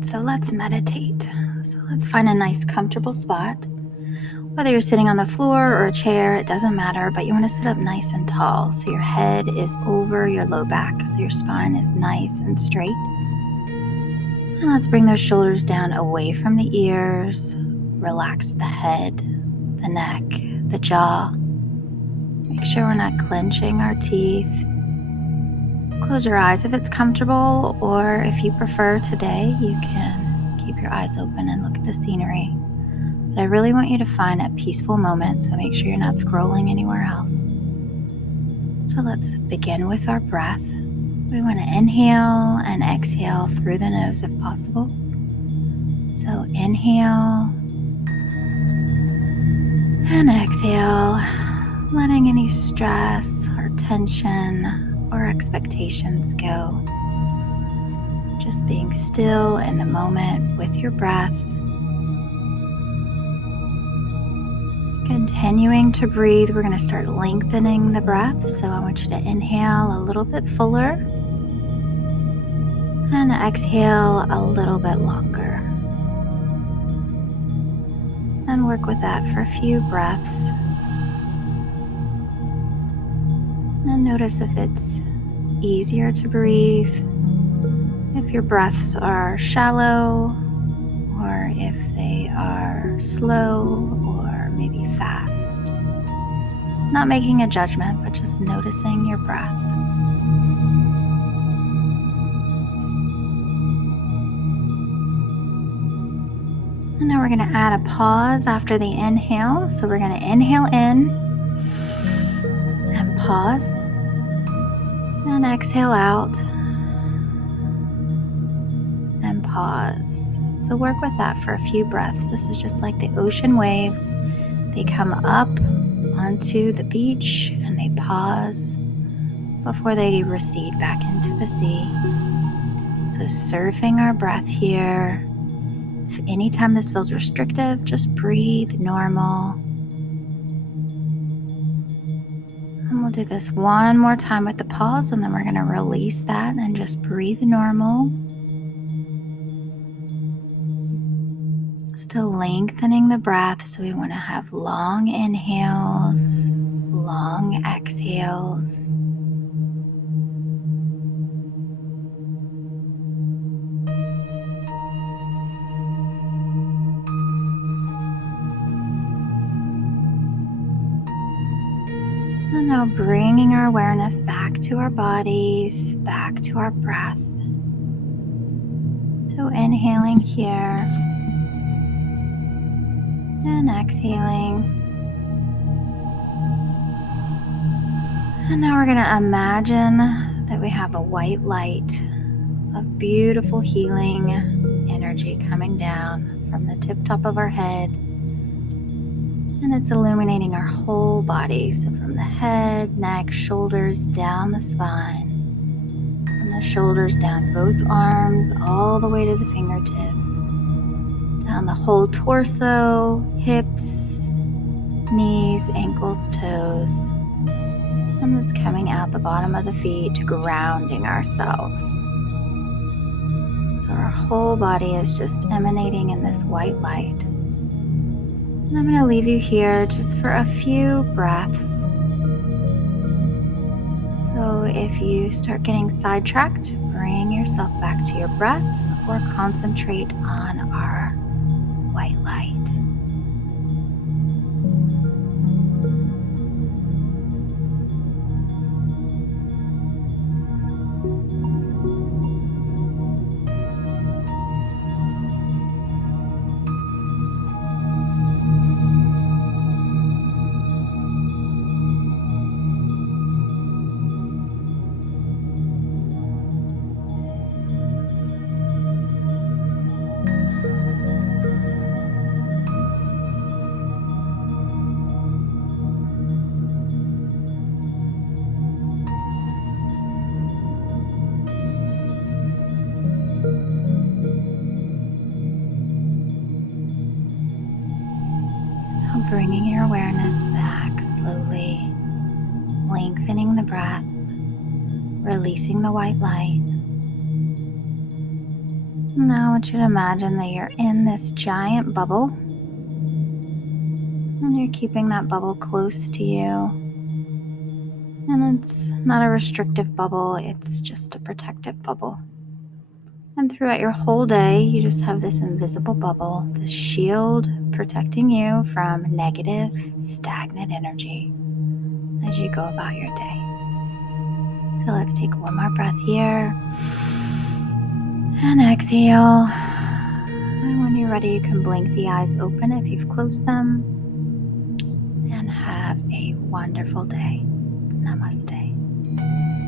right, so let's meditate. So let's find a nice comfortable spot. Whether you're sitting on the floor or a chair, it doesn't matter, but you want to sit up nice and tall so your head is over your low back, so your spine is nice and straight. And let's bring those shoulders down away from the ears. Relax the head, the neck, the jaw. Make sure we're not clenching our teeth. Close your eyes if it's comfortable, or if you prefer today, you can keep your eyes open and look at the scenery. But I really want you to find a peaceful moment, so make sure you're not scrolling anywhere else. So let's begin with our breath. We want to inhale and exhale through the nose if possible. So inhale and exhale, letting any stress or tension or expectations go. Just being still in the moment with your breath. Continuing to breathe, we're going to start lengthening the breath. So I want you to inhale a little bit fuller and exhale a little bit longer. And work with that for a few breaths. And notice if it's easier to breathe, if your breaths are shallow, or if they are slow or maybe fast. Not making a judgment, but just noticing your breath. And now we're going to add a pause after the inhale. So we're going to inhale in and pause, and exhale out and pause. So work with that for a few breaths. This is just like the ocean waves. They come up onto the beach and they pause before they recede back into the sea. So surfing our breath here. If anytime this feels restrictive, just breathe normal. And we'll do this one more time with the pause, and then we're going to release that and just breathe normal. Still lengthening the breath, so we want to have long inhales, long exhales. And now bringing our awareness back to our bodies, back to our breath. So inhaling here and exhaling. And now we're going to imagine that we have a white light of beautiful healing energy coming down from the tip top of our head. And it's illuminating our whole body. So from the head, neck, shoulders, down the spine. From the shoulders down both arms, all the way to the fingertips. Down the whole torso, hips, knees, ankles, toes. And it's coming out the bottom of the feet, grounding ourselves. So our whole body is just emanating in this white light. And I'm going to leave you here just for a few breaths. So if you start getting sidetracked, bring yourself back to your breath or concentrate on our white light. Bringing your awareness back slowly, lengthening the breath, releasing the white light. Now I want you to imagine that you're in this giant bubble and you're keeping that bubble close to you. And it's not a restrictive bubble, it's just a protective bubble. And throughout your whole day, you just have this invisible bubble, this shield protecting you from negative, stagnant energy as you go about your day. So let's take one more breath here and exhale. And when you're ready, you can blink the eyes open if you've closed them. And have a wonderful day. Namaste.